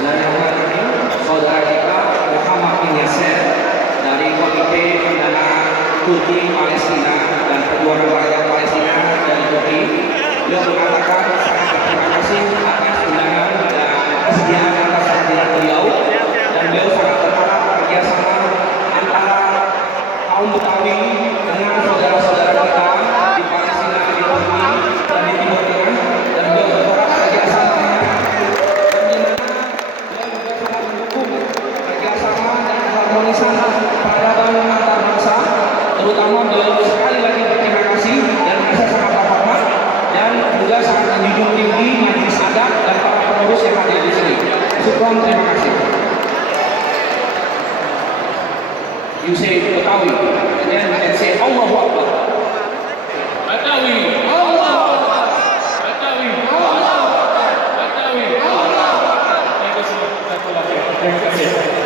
Dan yang terakhir, saudara kita Muhammad bin Yasser dari Komite Pembela Turki Palestina dan Perjuangan Rakyat Palestina dari Turki. Beliau mengatakan sangat berterima kasih atas undangan dan kesediaan atas kehadiran beliau, dan beliau sangat berharap kerjasama antara kaum Betawi dengan saudara-saudara kita di Palestina, di Turki, dan di Timur Tengah, dan beliau berharap kerjasamanya dan di mana beliau juga sangat mendukung kerjasama dan harmonisasi peradaban antar bangsa. Terutama beliau sekali lagi berterima kasih dan merasa sangat terhormat dan juga sangat menjunjung tinggi majelis adat dan para pengurus yang hadir di sini. Syukron, terima kasih. You say Betawi, and then we can say Allahu Akbar. Betawi, Allah. Betawi, Allah. Betawi, Allah. Terima kasih. Terima kasih.